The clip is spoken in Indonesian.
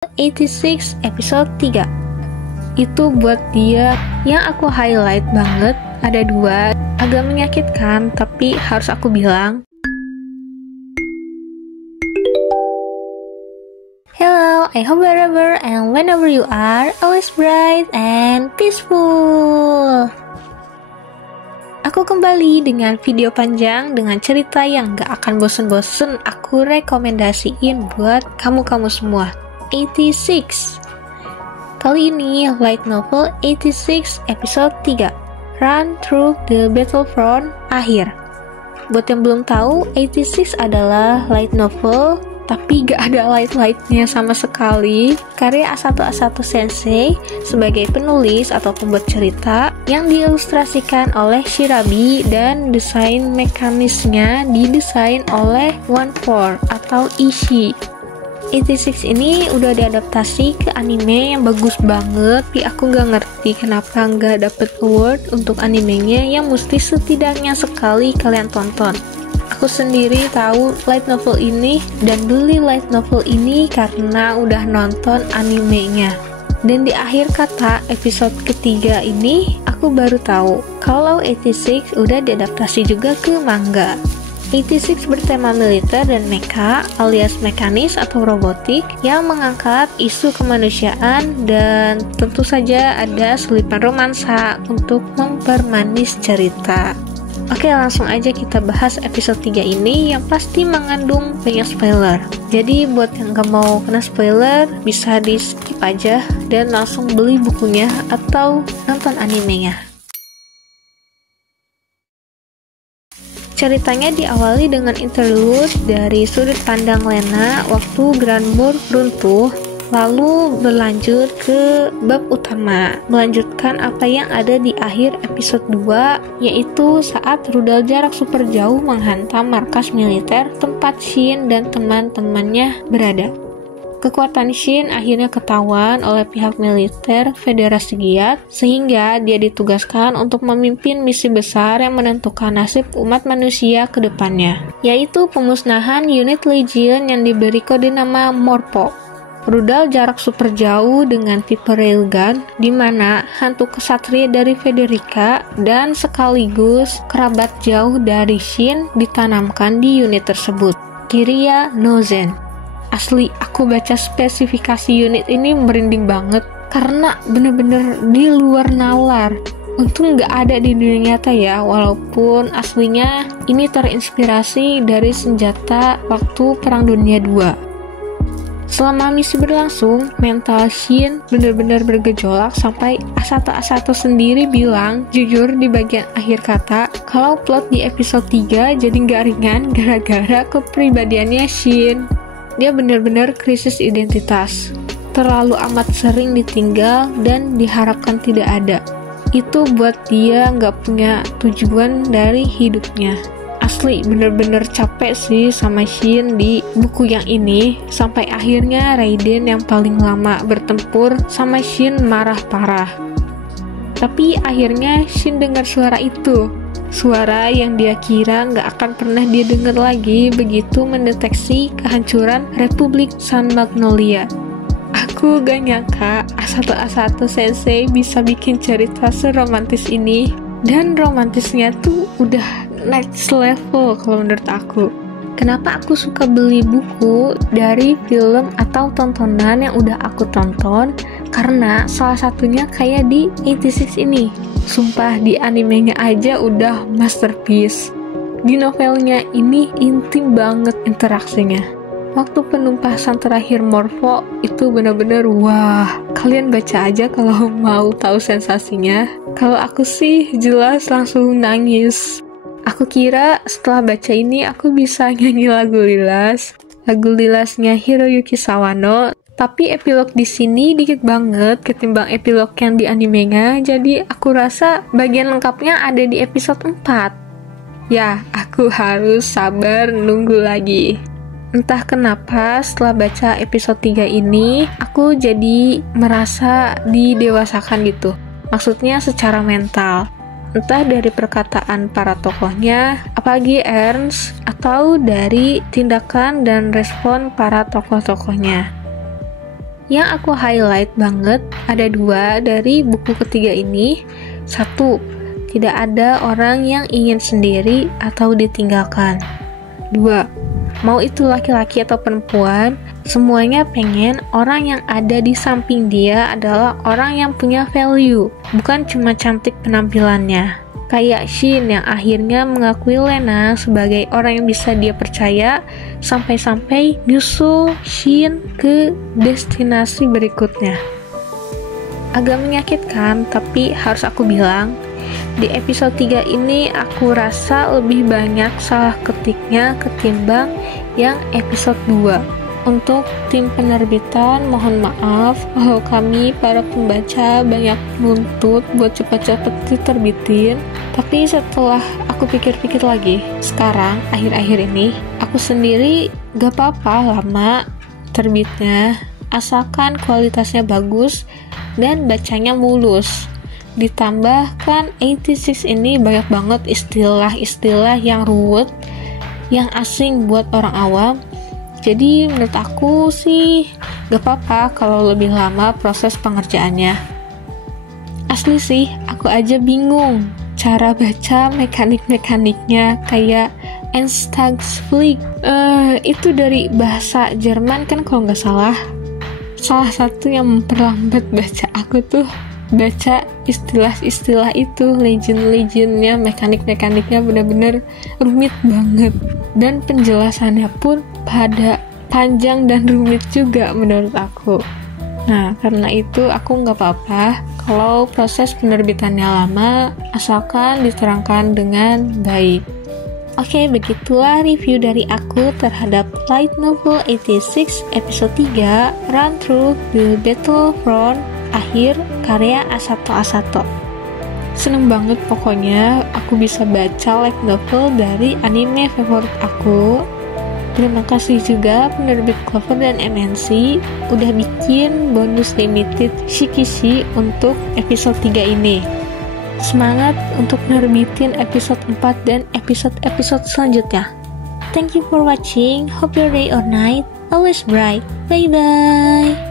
86 episode 3. Itu buat dia yang aku highlight banget. Ada dua, agak menyakitkan tapi harus aku bilang. Hello, I hope wherever and whenever you are, always bright and peaceful. Aku kembali dengan video panjang dengan cerita yang gak akan bosen-bosen aku rekomendasiin buat kamu-kamu semua. 86. Kali ini light novel 86 episode 3, Run Through the Battlefront akhir. Buat yang belum tahu, 86 adalah light novel tapi gak ada light-lightnya sama sekali, karya Asato Sensei sebagai penulis atau pembuat cerita yang diilustrasikan oleh Shirabi dan desain mekanisnya didesain oleh OneFour atau Ishii. 86 ini udah diadaptasi ke anime yang bagus banget, tapi aku gak ngerti kenapa gak dapet award untuk animenya yang mesti setidaknya sekali kalian tonton. Aku sendiri tahu light novel ini dan beli light novel ini karena udah nonton animenya. Dan di akhir kata episode ketiga ini, aku baru tahu kalau 86 udah diadaptasi juga ke manga. 86 bertema militer dan mecha alias mekanis atau robotik yang mengangkat isu kemanusiaan dan tentu saja ada selipan romansa untuk mempermanis cerita. Oke, langsung aja kita bahas episode 3 ini yang pasti mengandung banyak spoiler. Jadi buat yang gak mau kena spoiler bisa di skip aja dan langsung beli bukunya atau nonton animenya. Ceritanya diawali dengan interlude dari sudut pandang Lena waktu Granmoor runtuh, lalu berlanjut ke bab utama, melanjutkan apa yang ada di akhir episode 2, yaitu saat rudal jarak super jauh menghantam markas militer tempat Shin dan teman-temannya berada. Kekuatan Shin akhirnya ketahuan oleh pihak militer Federasi Giat, sehingga dia ditugaskan untuk memimpin misi besar yang menentukan nasib umat manusia ke depannya, yaitu pemusnahan unit Legion yang diberi kode nama Morpo. Rudal jarak super jauh dengan tipe railgun, di mana hantu kesatria dari Federica dan sekaligus kerabat jauh dari Shin ditanamkan di unit tersebut, Kiria Nozen. Asli, aku baca spesifikasi unit ini merinding banget karena bener-bener di luar nalar. Untung nggak ada di dunia nyata ya, walaupun aslinya ini terinspirasi dari senjata waktu Perang Dunia II. Selama misi berlangsung, mental Shin bener-bener bergejolak sampai Asato sendiri bilang jujur di bagian akhir kata kalau plot di episode 3 jadi nggak ringan gara-gara kepribadiannya Shin. Dia benar-benar krisis identitas, terlalu amat sering ditinggal dan diharapkan tidak ada. Itu buat dia nggak punya tujuan dari hidupnya. Asli bener-bener capek sih sama Shin di buku yang ini, sampai akhirnya Raiden yang paling lama bertempur sama Shin marah parah. Tapi akhirnya Shin dengar suara itu, suara yang dia kira nggak akan pernah dia dengar lagi begitu mendeteksi kehancuran Republik San Magnolia. Aku gak nyangka Asato Sensei bisa bikin cerita seromantis ini, dan romantisnya tuh udah next level kalau menurut aku. Kenapa aku suka beli buku dari film atau tontonan yang udah aku tonton? Karena salah satunya kayak di 86 ini. Sumpah di animenya aja udah masterpiece. Di novelnya ini intim banget interaksinya. Waktu penumpasan terakhir Morpho itu benar-benar wah. Kalian baca aja kalau mau tahu sensasinya. Kalau aku sih jelas langsung nangis. Aku kira setelah baca ini aku bisa nyanyi lagu Lilasnya Hiroyuki Sawano, tapi epilog di sini dikit banget ketimbang epilog yang di animenya, jadi aku rasa bagian lengkapnya ada di episode 4. Ya, aku harus sabar nunggu lagi. Entah kenapa setelah baca episode 3 ini, aku jadi merasa didewasakan gitu. Maksudnya secara mental. Entah dari perkataan para tokohnya, apalagi Ernst, atau dari tindakan dan respon para tokoh-tokohnya. Yang aku highlight banget ada 2 dari buku ketiga ini. 1, tidak ada orang yang ingin sendiri atau ditinggalkan. 2, mau itu laki-laki atau perempuan, semuanya pengen orang yang ada di samping dia adalah orang yang punya value, bukan cuma cantik penampilannya. Kayak Shin yang akhirnya mengakui Lena sebagai orang yang bisa dia percaya, sampai-sampai nyusul Shin ke destinasi berikutnya. Agak menyakitkan, tapi harus aku bilang, di episode 3 ini aku rasa lebih banyak salah ketiknya ketimbang yang episode 2. Untuk tim penerbitan, mohon maaf kalau kami para pembaca banyak nuntut buat cepat-cepat diterbitin. Tapi setelah aku pikir-pikir lagi, sekarang akhir-akhir ini aku sendiri gak apa-apa lama terbitnya, asalkan kualitasnya bagus dan bacanya mulus. Ditambahkan 86 ini banyak banget istilah-istilah yang ruwet, yang asing buat orang awam. Jadi menurut aku sih gak apa-apa kalau lebih lama proses pengerjaannya. Asli sih, aku aja bingung cara baca mekanik-mekaniknya, kayak Einsteinsflick. Itu dari bahasa Jerman kan kalau nggak salah. Salah satu yang memperlambat baca aku tuh baca istilah-istilah itu, legend-legendnya, mekanik-mekaniknya benar-benar rumit banget. Dan penjelasannya pun pada panjang dan rumit juga menurut aku. Nah, karena itu aku nggak apa-apa kalau proses penerbitannya lama, asalkan diterangkan dengan baik. Oke, begitulah review dari aku terhadap Light Novel 86 episode 3 Run Through the Battlefront akhir karya Asato Asato. Seneng banget pokoknya aku bisa baca light novel dari anime favorit aku. Terima kasih juga penerbit Clover dan MNC udah bikin bonus limited Shikishi untuk episode 3 ini. Semangat untuk nerbitin episode 4 dan episode-episode selanjutnya. Thank you for watching. Hope your day or night always bright. Bye bye.